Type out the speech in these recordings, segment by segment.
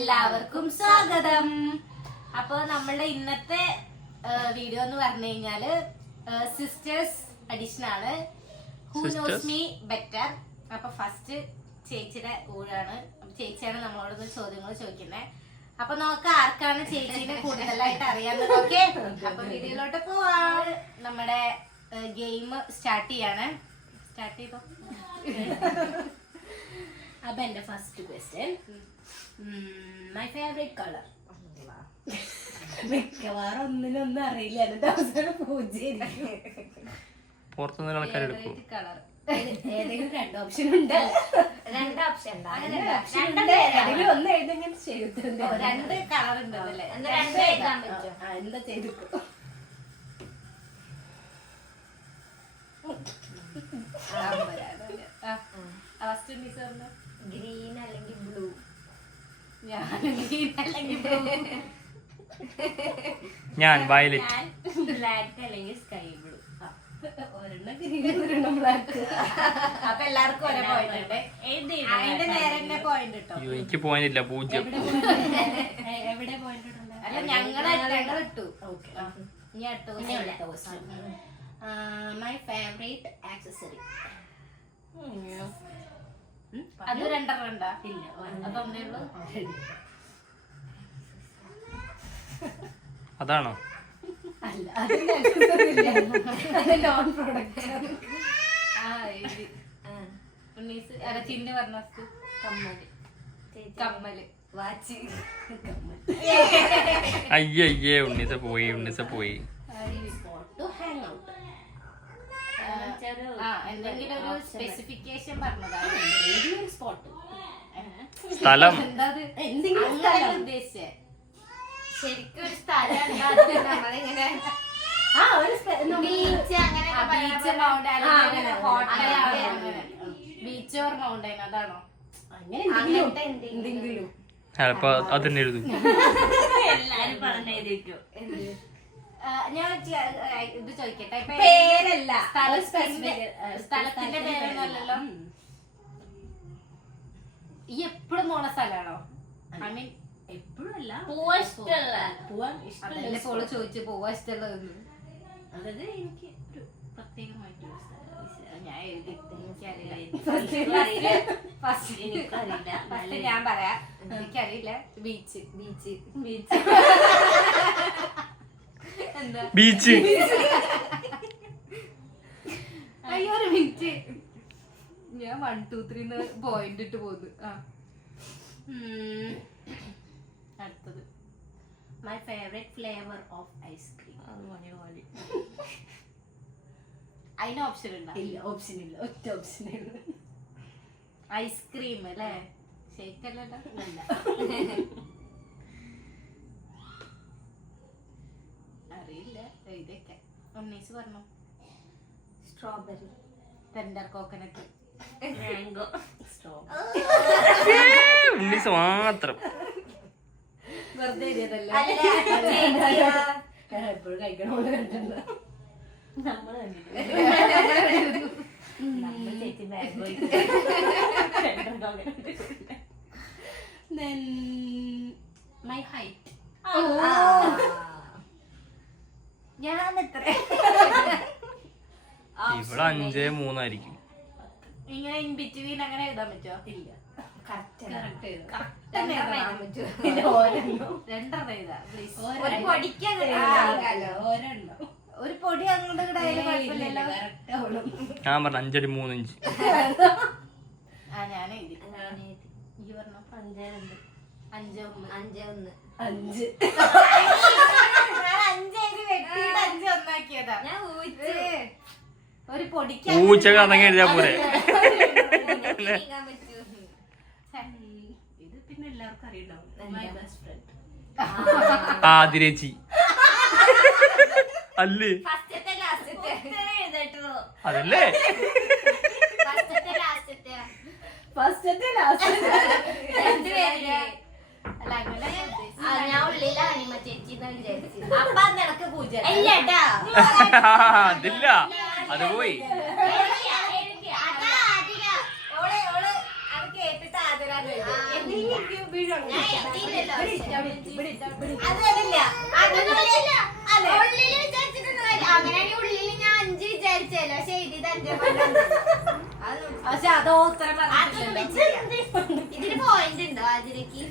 എല്ലാവർക്കും സ്വാഗതം. അപ്പൊ നമ്മളുടെ ഇന്നത്തെ വീഡിയോ എന്ന് പറഞ്ഞു കഴിഞ്ഞാല് സിസ്റ്റേഴ്സ് അഡിഷൻ ആണ്. Who knows me better. അപ്പൊ ഫസ്റ്റ് ചേച്ചിയുടെ ഊഴാണ്. ചേച്ചിയാണ് നമ്മളോട് ചോദ്യങ്ങൾ ചോദിക്കുന്നത്. അപ്പൊ നമുക്ക് ആർക്കാണ് ചേച്ചീനെ കൂടുതലായിട്ട് അറിയാവുന്നത്. ഓക്കെ, അപ്പൊ വീഡിയോയിലോട്ട് പോവാം. നമ്മുടെ ഗെയിം സ്റ്റാർട്ട് ചെയ്യാണ്. സ്റ്റാർട്ട് ചെയ്തോ. അപ്പൊ എന്റെ first question, my favourite colour. മിക്കവാറും ഒന്നിനൊന്നും അറിയില്ല. എന്നിട്ട് അവസാനം പൂജ്യം. കളർ ഏതെങ്കിലും രണ്ട് ഓപ്ഷൻ ഉണ്ട്. രണ്ട് ഓപ്ഷൻ ഒന്ന് എഴുതെങ്കിലും ചെയ്തിട്ടുണ്ട്. രണ്ട് കളർ ഉണ്ടല്ലേ? എന്താ ചെയ്തിട്ടു? ഗ്രീൻ അല്ലെങ്കിൽ ബ്ലൂ. ഞാൻ വയലറ്റ്. ബ്ലാക്ക് അല്ലെങ്കിൽ സ്കൈ ബ്ലൂ. അപ്പൊ എല്ലാവർക്കും ഒരേ പോയിന്റ് ഉണ്ട്. അതിന്റെ നേരെ പോയിന്റ് കിട്ടോ? എനിക്ക് പോയിന്റ് ഇല്ല, പൂജ്യം. എവിടെ പോയിന്റ്? അല്ല, ഞങ്ങളുടെ ഇട്ടു. ഇനി അടുത്ത ക്വസ്റ്റ്യൻ, മൈ ഫേവറേറ്റ് ആക്സസറി. അത് രണ്ടെണ്ണം ഉണ്ടാ? ഇല്ല, അതൊന്നേ ഉള്ളൂ. അതാണോ? അല്ല, അത് നോൺ പ്രൊഡക്റ്റ്. ചിന്നു പറഞ്ഞ കമ്മല്. കമ്മല്, വാച്ച്, കമ്മല്. അയ്യേ, ഉണ്ണിസ പോയി. എന്തെങ്കിലും ഒരു സ്പെസിഫിക്കേഷൻ പറഞ്ഞതാണ്. സ്പോട്ട്, സ്ഥലം, എന്തെങ്കിലും ഉദ്ദേശിച്ചേ. ശരിക്കും ഒരു സ്ഥലം നമ്മളിങ്ങനെ ബീച്ച് ഓർ മൗണ്ടൈൻ, അതാണോ? എന്തെങ്കിലും അപ്പൊ അതന്നെ എഴുതും. എല്ലാരും പറഞ്ഞിരിക്കും. ഞാൻ ഇത് ചോദിക്കട്ടെ, പേരല്ല, സ്ഥലത്തിന്റെ പേരൊന്നുമല്ലല്ലോ. ഈ എപ്പോഴും പോണ സ്ഥലാണോ? ഐ മീൻ എപ്പോഴും അല്ല, പോവാൻ ചോദിച്ചു. പോവാൻ ഇഷ്ടമുള്ളതെന്ന് അതായത് എനിക്ക് ഒരു പ്രത്യേകമായിട്ടുള്ള സ്ഥലം ഞാൻ എഴുതി. എനിക്കറിയില്ല. ഞാൻ പറയാം, എനിക്കറിയില്ല. ബീച്ച്. എന്താ ബീച്ച്? അയ്യോ, ഒരു മിനിറ്റ്. ഞാൻ 1 2 3 പോയിന്റ് ഇട്ട് പോന്നു. അടുത്തത്, my favourite flavour of ice cream. അതിന് ഓപ്ഷൻ ഉണ്ടോ? ഇല്ല, ഓപ്ഷൻ ഇല്ല, ഒറ്റ ഓപ്ഷൻ. ഐസ്ക്രീം അല്ലേ? ഷേക്കല്ല. അറിയില്ല. ഇതൊക്കെ ഒന്നീസ് പറഞ്ഞോ. Strawberry, tender coconut, mango. ഉണ്ണീസ മാത്രം. വെറുതെ എപ്പോഴും കഴിക്കണോണ്ട് കണ്ടിട്ടുണ്ട്. My height. ഞാൻ എത്ര? ഇവിടെ 5-3 ആയിരിക്കും. ഇങ്ങനെ ഇൻ ബിറ്റ്വീൻ അങ്ങനെ എഴുതാൻ പറ്റുമോ? ഇല്ല, ഒരു പൊടി അങ്ങോട്ട് കുഴപ്പമില്ലല്ലോ. ഞാൻ പറഞ്ഞു 5 അടി 3 ഇഞ്ച്. ഞാൻ എഴുതി. ഈ പറഞ്ഞു 5 5 1 5 ഒന്നാക്കിയതാ. ഞാൻ ഒരു പൊടിക്ക് പൂച്ചകൾ അതങ്ങ് എഴുതിയാ പോരെ. ഇത് പിന്നെ എല്ലാവർക്കും അറിയണ്ടാവും. My best friend. ആതിരേച്ചി അല്ലേ? അതല്ലേ? ഞാൻ ഉള്ളിലാണ് അനിമ ചേച്ചി വിചാരിച്ചു. അപ്പൊ നിനക്ക് പൂജ അതില്ല, അത് പോയി. വീഡിയോ പക്ഷെ അതോ ഉത്തരം ഇതിന് പോയിന്റ് ഉണ്ടോ ആതിരക്ക്?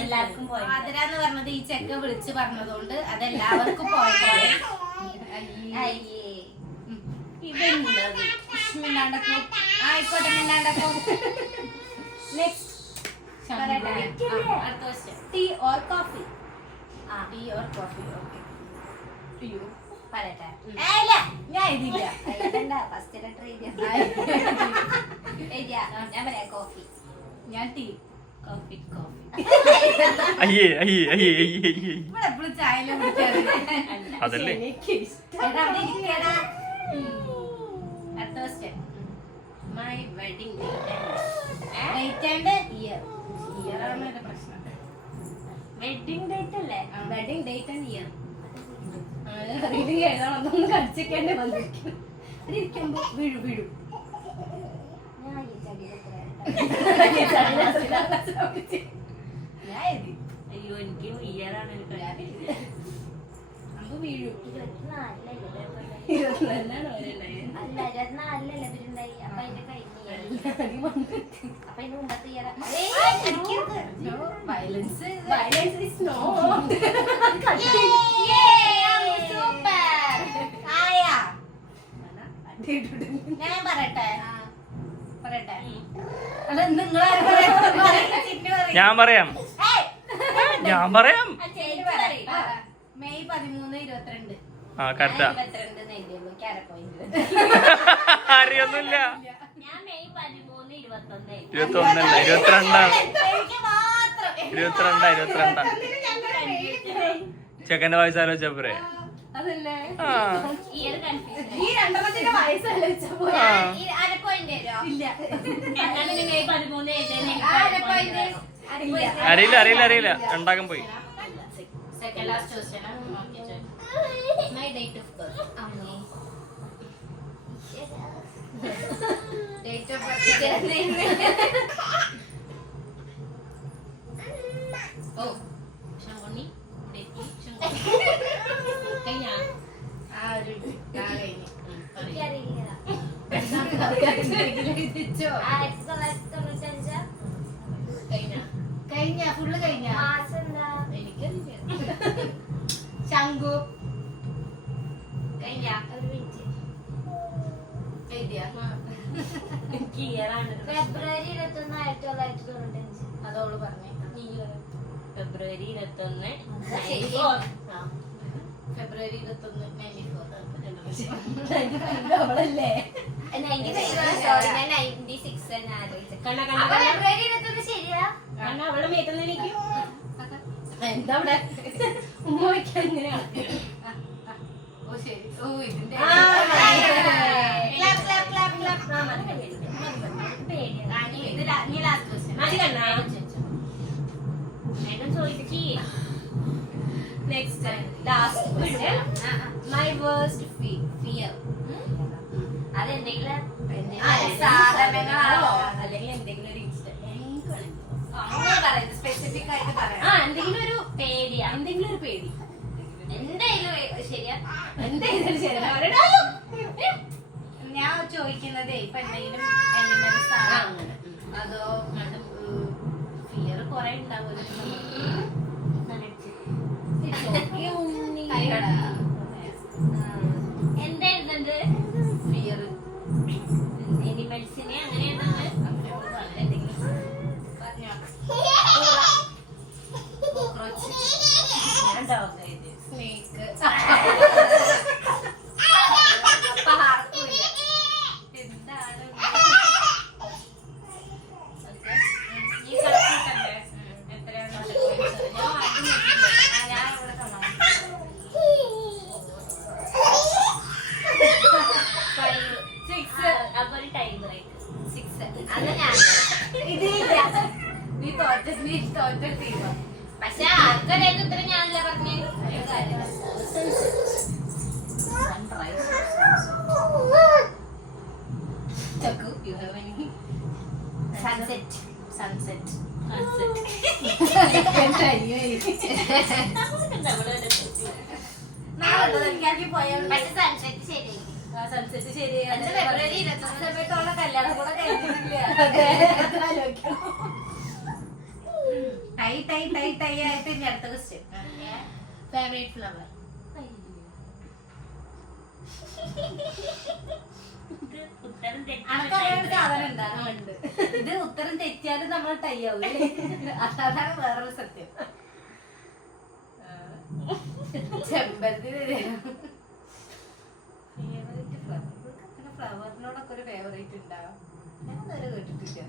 എല്ലാവർക്കും പോയിന്റ്. ആതിര എന്ന് പറഞ്ഞത് ഈ ചെക്ക വിളിച്ച് പറഞ്ഞതുകൊണ്ട് അതെല്ലാവർക്കും പോയിട്ടാണ്. മിണ്ടാണ്ടക്കോ ആയിക്കോട്ടെ മിണ്ടാണ്ടക്കോ. നെക്സ്റ്റ് അടുത്ത question. Tea or coffee? Tea or coffee. Okay പറയട്ടെ. ഞാൻ ഇതില്ല. ഞാൻ പറയാം കോഫി. ഞാൻ ടീ. Coffee coffee. അയ്യേ അയ്യേ അയ്യേ അയ്യേ അയ്യേ. ഇവിടെ എപ്പോഴും ചായയില കുടിക്കാറ്. അതല്ലേ എടാ, അവിടെ ഇരിക്കടാ. അടുത്ത question. My wedding date and year. Year ആണ് ഒരു പ്രശ്നം. വെഡിങ് ഡേറ്റ് അല്ലേ? Wedding date and year. Reading എഴുതണമെന്നൊന്ന് കടിച്ചേക്കേണ്ടി വന്നിരിക്കും. ഇരിക്കുമ്പോ വീഴു വീഴു. ഞാൻ ഈ ചടിയിലെത്ര ഞാൻ എഴുതി. അയ്യോ എനിക്ക് ഇയറാണ് അമ്പ് വീഴു. 24 ഇരുപത്തിനാലാണോ അവരുണ്ടായത്? അല്ല 24 ഇവരുണ്ടായി. അപ്പൊ അതിന്റെ കഴിഞ്ഞ അപ്പൊ അതിന്റെ മുമ്പത്തെ year violence violence is no. ഞാൻ പറയട്ടെ പറയട്ടെ. അല്ല നിങ്ങളാരും ഞാൻ പറയാം ഞാൻ പറയാം. മെയ് 13, 22. ആ കറക്റ്റാ. 22 എഴുതിയുള്ളൂ. ക്യാരപ്പോയിന്റ് അറിയൊന്നുമില്ല. ഞാൻ മെയ് 13, 21 21അല്ല 22ആണ്. എനിക്ക് മാത്രം 22 ചെക്കന്റെ വയസ്സ് ആലോചിച്ചാ പോരെ. അതല്ലേ ആ ഇയർ കൺഫ്യൂഷൻ. ഈ രണ്ടെണ്ണത്തിന്റെ വയസ്സല്ലേ വെച്ചാ പോലെ. ആ. അരപ്പോയിന്റ് തരുമോ? ഇല്ല എന്നാണ് മെയ് 13 അരപ്പോയിന്റ് അറിയില്ല അറിയില്ല അറിയില്ല. രണ്ടാകം പോയി. Second last question. My date of birth. Date of birth. ഓ ശങ്കുണ്ണി കഴിഞ്ഞ ആ ഒരു കഴിഞ്ഞു. കഴിഞ്ഞ ഫുള്ള് കഴിഞ്ഞ. എനിക്കറിയില്ല. ശംഖു കഴിഞ്ഞ എഴുതിയ ഫെബ്രുവരി 21, 1995. അതോള് പറഞ്ഞേ. ഫെബ്രുവരി 21 ഫെബ്രുവരി 21, 94. അവളല്ലേ 96 ഫെബ്രുവരി 21 ശരിയാ? അവളെ മേത്തുന്ന എനിക്ക് എന്താ അവിടെ ഉമ്മ വയ്ക്കാൻ ഇങ്ങനെയാണ്. ഓ ശരി. ഓ ഇതിന്റെ next last my worst fear. അതെന്തെങ്കിലും സാധനങ്ങളാണോ അല്ലെങ്കിൽ എന്തെങ്കിലും ഒരു അങ്ങനെ പറയുന്നത് സ്പെസിഫിക് ആയിട്ട് പറയാം. എന്തെങ്കിലും ഒരു പേടിയാ. എന്തെങ്കിലും ഒരു പേടി. എന്തായാലും ശരിയാ. എന്തെങ്കിലും ശരി ഞാൻ ചോദിക്കുന്നതേ ഇപ്പൊ എന്തെങ്കിലും എലിമെന്റ്സ് ആണോ അതോ ഫിയർ കൊറേ ഉണ്ടാവുമല്ലോ. എന്താ എഴുതുന്നത്? ഫിയർ എനിമൽസിനെ അങ്ങനെ എഴുതുന്നത്? ഞാൻ ഡോഗ് എഴുതി. സ്നേക്ക് എന്താണ് ഈ കളിക്കൂട്ടല്ലേ എത്രയാണ്? ഞാൻ ഇവിടെ കാണാം. അപ്പൊ ഒരു ടൈം ബ്രേക്ക്. 6 അത് ഞാൻ ഇതില്ല. നീ തോറ്റ ടീമ. പക്ഷെ ആർക്കറിയാത്ത ഉത്തരം ഞാനല്ല പറഞ്ഞേ. ചക്കു you have any sunset. Sunset പക്ഷെ സൺസെറ്റ് ശരി സൺസെറ്റ് ശരിയാണ് ഫെബ്രുവരി 21 സമയത്തുള്ള കല്യാണം കൂടെ കഴിഞ്ഞിട്ടില്ല ടൈ ടൈ ടൈ ടൈ ആയിട്ട് ഇനി അടുത്ത ക്വസ്റ്റ്യൻ ഫേവറേറ്റ് ഫ്ലവർ അനക്കറിയാണ്ട് സാധനം ഉണ്ടാകുന്നുണ്ട് ഇത് ഉത്തരം തെറ്റിയാലും നമ്മൾ ടൈ ആവും അതാണ് വേറൊരു സത്യം ചെമ്പരത്തി ഫേവറേറ്റ് ഫ്ലവർ അങ്ങനെ ഫ്ലവറിനോടൊക്കെ ഒരു ഫേവറേറ്റ് ഉണ്ടാവും ഞാൻ ഇതുവരെ കേട്ടിട്ടില്ല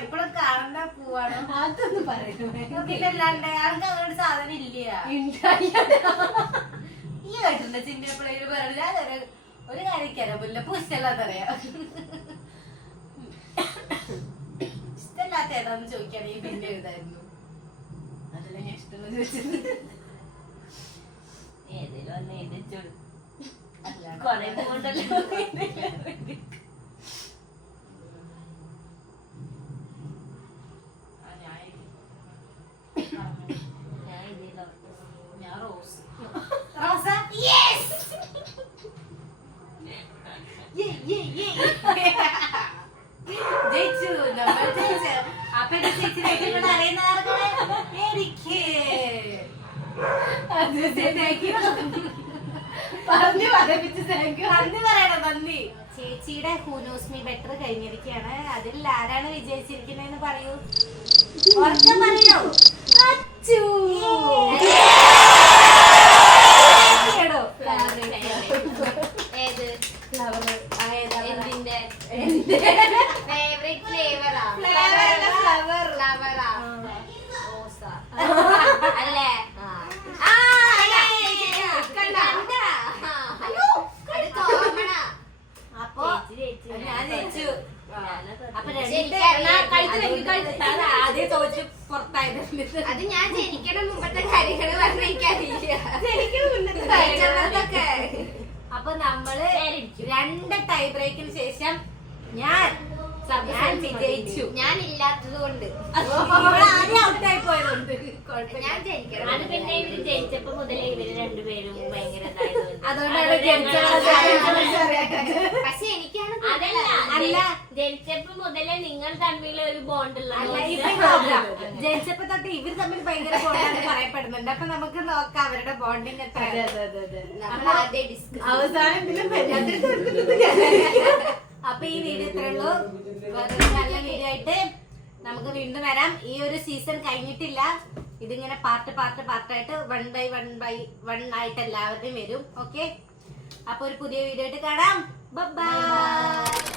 എപ്പോഴും കാണുന്ന പൂവാണോ അതൊന്നും പറയുന്നു പിന്നല്ലാണ്ട് ആൾക്ക് അങ്ങനൊരു സാധനം ഇല്ല ഈ കേട്ടിട്ടുണ്ട് ചിന്റെ എപ്പോഴേലും പറഞ്ഞു ഞാൻ ഒരു കാര്യം മുല്ലപ്പൂ ഇഷ്ടമല്ലാത്തറിയാം ഇഷ്ടമല്ലാത്ത ഏതാന്ന് ചോദിക്കുകയാണെങ്കിൽ പിന്നെ എഴുതായിരുന്നു അതല്ല ഞാൻ ഇഷ്ടമുള്ള ചോദിച്ചത് ഏതെങ്കിലും ഒന്ന് എഴുതിച്ചോളൂ അല്ലാണ്ട് കൊറേ പോകണ്ടല്ലോ ഞാൻ ഇതിലോ ഞാൻ റോസ് റോസ യെസ് ജയിച്ചു നമ്മൾ ജയിച്ചു അപ്പൊ എന്റെ ചേച്ചിയിലേക്ക് ഇവിടെ അറിയുന്ന ആർക്കാണ്? എനിക്ക് പറഞ്ഞു പറയിപ്പിച്ച് താങ്ക് യു. നന്ദി പറയണം നന്ദി. ചേച്ചിയുടെ ഹൂ നോസ് മീ ബെറ്റർ കഴിഞ്ഞിരിക്കുകയാണ്. അതിൽ ആരാണ് വിജയിച്ചിരിക്കുന്നതെന്ന് പറയൂ. ഉറക്കം പറയൂ. അച്ചു. എടോ. ഏത് Flower. ആ, ഏതാ? എന്തിന്റെ എന്റെ. ഫേവറേറ്റ് ഫ്ലേവറാ Flower അല്ല, flower. ഫ്ലവറാ റോസ അല്ലേ അത് തോമണ അപ്പൊ ഞാൻ ജയിച്ചു. അപ്പൊ ശരിക്കറിയാം. ആദ്യം ചോദിച്ചു പുറത്തായത്. അത് ഞാൻ ജനിക്കണം മുമ്പത്തെ കാര്യങ്ങൾ പറഞ്ഞിരിക്കാറില്ല അപ്പൊ നമ്മള് 2 ടൈ ബ്രേക്കിന് ശേഷം ഞാൻ വിജയിച്ചു. ഞാൻ ഇല്ലാത്തത് കൊണ്ട് ഇവിടെ ആദ്യം ഔട്ടായി പോയതുകൊണ്ട് ഞാൻ ജനിക്കണം അത് പിന്നെ ഇവര് ജനിച്ചപ്പോ മുതലേ ഇവര് രണ്ടുപേരും ഭയങ്കര ഇതായതുകൊണ്ട് അതുകൊണ്ടാണ് ജനിച്ചത്. പക്ഷെ എനിക്കാണ് അതല്ല അല്ല. ജനിച്ചപ്പോ മുതലേ നിങ്ങൾ തമ്മിൽ ഒരു ബോണ്ട് അല്ല, ഉള്ളത് ഇപ്പൊ നോക്കാം. ജനിച്ചപ്പോ തൊട്ട് ഇവർ തമ്മിൽ ഭയങ്കര ബോണ്ടാണ് പറയപ്പെടുന്നുണ്ട്. അപ്പൊ നമുക്ക് നോക്കാം അവരുടെ ബോണ്ടിങ് എത്ര. നമ്മൾ ആദ്യം ഡിസ്കസ് അവസാനം പിന്നെ അപ്പൊ ഈ വീഡിയോ ഇത്രേ ഉള്ളൂ. വേറൊരു നല്ല വീഡിയോ ആയിട്ട് നമുക്ക് വീണ്ടും വരാം. ഈ ഒരു സീസൺ കഴിഞ്ഞിട്ടില്ല. ഇതിങ്ങനെ പാർട്ടായിട്ട് 1 by 1 ആയിട്ട് എല്ലാവരുടെയും വരും. ഓക്കെ, അപ്പൊ ഒരു പുതിയ വീഡിയോ ആയിട്ട് കാണാം. ബൈ.